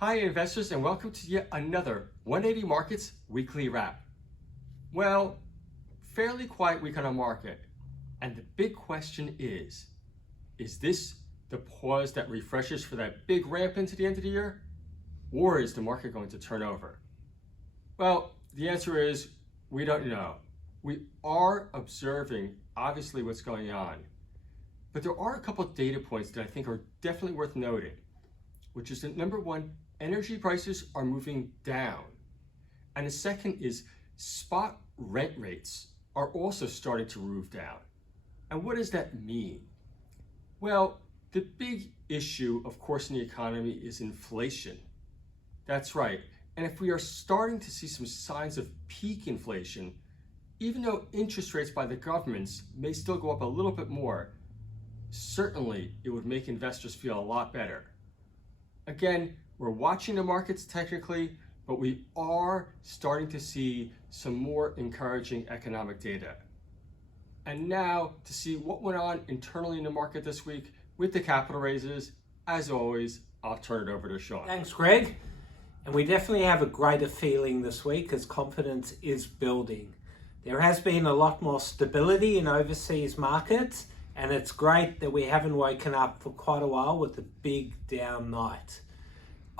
Hi investors, and welcome to yet another 180 Markets weekly wrap. Well, fairly quiet week on the market. And the big question is this the pause that refreshes for that big ramp into the end of the year? Or is the market going to turn over? Well, the answer is we don't know. We are observing obviously what's going on. But there are a couple of data points that I think are definitely worth noting, which is that number one, energy prices are moving down. And the second is spot rent rates are also starting to move down. And what does that mean? Well, the big issue, of course, in the economy is inflation. That's right. And if we are starting to see some signs of peak inflation, even though interest rates by the governments may still go up a little bit more, certainly it would make investors feel a lot better. Again, we're watching the markets technically, but we are starting to see some more encouraging economic data. And now to see what went on internally in the market this week with the capital raises, as always, I'll turn it over to Sean. Thanks, Greg. And we definitely have a greater feeling this week as confidence is building. There has been a lot more stability in overseas markets, and it's great that we haven't woken up for quite a while with a big down night.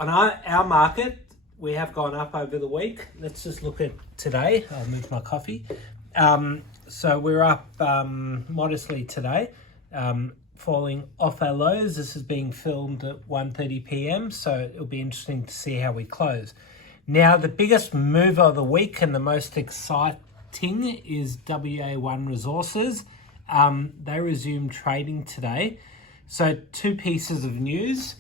On our market, we have gone up over the week. Let's just look at today. I'll move my coffee. So we're up modestly today, falling off our lows. This is being filmed at 1:30 p.m, so it'll be interesting to see how we close. Now, the biggest move of the week and the most exciting is WA1 Resources. They resumed trading today. So two pieces of news.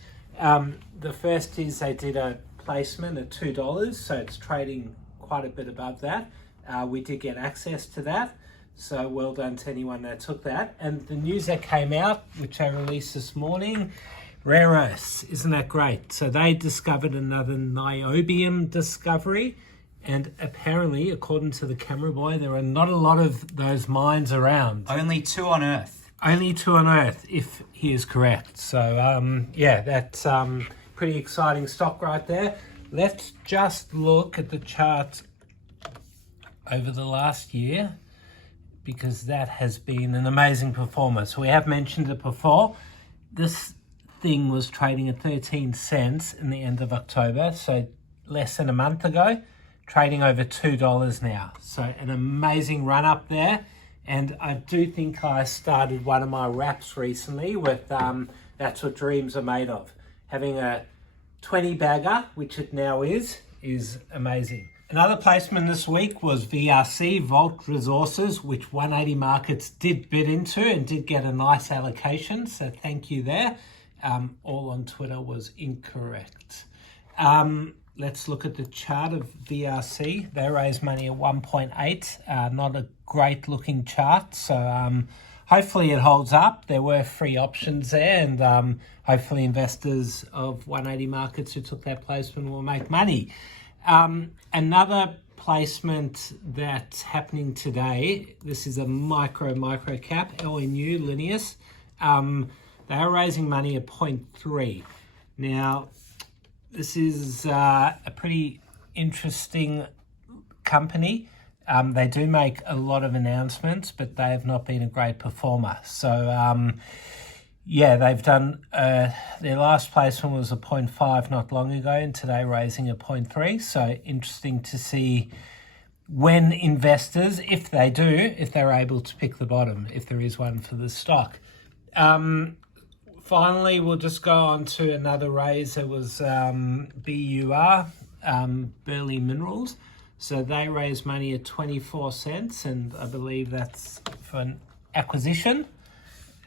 The first is they did a placement at $2, so it's trading quite a bit above that. We did get access to that, so well done to anyone that took that. And the news that came out, which I released this morning, rare earths, isn't that great? So they discovered another niobium discovery, and apparently, according to the camera boy, there are not a lot of those mines around. Only two on Earth. Only two on Earth, if he is correct. So, yeah, that's pretty exciting stock right there. Let's just look at the chart over the last year, because that has been an amazing performance. We have mentioned it before. This thing was trading at 13 cents in the end of October, so less than a month ago, trading over $2 now. So an amazing run up there. And I do think I started one of my wraps recently with that's what dreams are made of. Having a 20 bagger, which it now is amazing. Another placement this week was VRC, Vault Resources, which 180 Markets did bid into and did get a nice allocation. So thank you there. All on Twitter was incorrect. Let's look at the chart of VRC. They raised money at 1.8. Not a great looking chart. So hopefully it holds up. There were free options there, and hopefully investors of 180 Markets who took that placement will make money. Another placement that's happening today, this is a micro cap, LNU, Linneus. They are raising money at 0.3. Now, this is a pretty interesting company. They do make a lot of announcements, but they have not been a great performer. So, yeah, they've done, their last placement was a 0.5 not long ago, and today raising a 0.3. So interesting to see when investors, if they're able to pick the bottom, if there is one for the stock. Finally, we'll just go on to another raise. It was BUR, Burley Minerals. So they raised money at 24 cents, and I believe that's for an acquisition.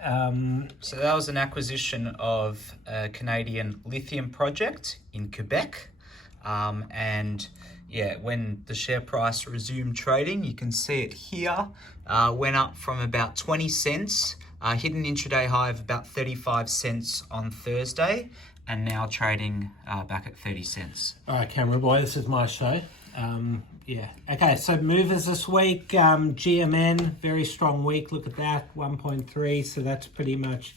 So that was an acquisition of a Canadian lithium project in Quebec. And yeah, when the share price resumed trading, you can see it here, went up from about 20 cents, hit an intraday high of about 35 cents on Thursday, and now trading back at 30 cents. All right, camera boy, this is my show. Yeah. Okay, so movers this week, GMN, very strong week. Look at that, 1.3. So that's pretty much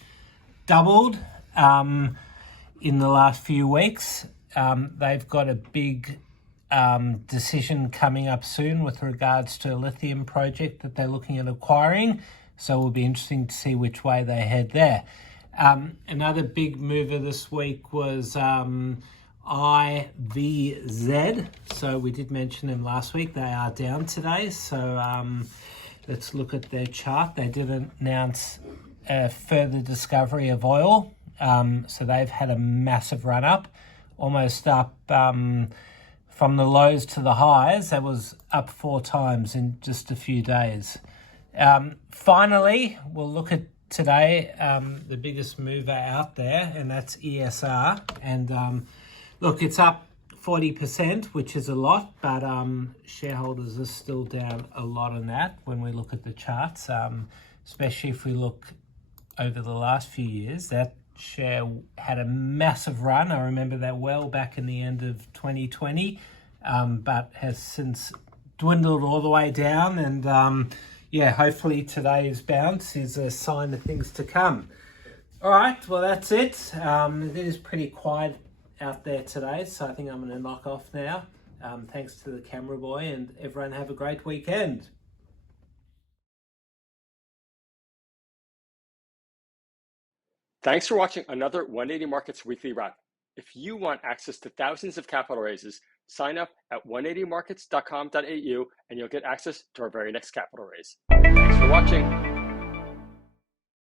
doubled in the last few weeks. they've got a big decision coming up soon with regards to a lithium project that they're looking at acquiring. So it will be interesting to see which way they head there. Another big mover this week was IVZ. So we did mention them last week. They are down today. So let's look at their chart. They did announce a further discovery of oil. So they've had a massive run up, almost up from the lows to the highs. That was up 4 times in just a few days. Finally, we'll look at today the biggest mover out there, and that's ESR. And look, it's up 40%, which is a lot, but shareholders are still down a lot on that when we look at the charts, especially if we look over the last few years. That share had a massive run. I remember that well back in the end of 2020, but has since dwindled all the way down. And yeah, hopefully today's bounce is a sign of things to come. All right, well, that's it. It is pretty quiet out there today, so I think I'm going to knock off now. Thanks to the camera boy, and everyone have a great weekend. Thanks for watching another 180 Markets Weekly Wrap. If you want access to thousands of capital raises, sign up at 180markets.com.au and you'll get access to our very next capital raise. Thanks for watching.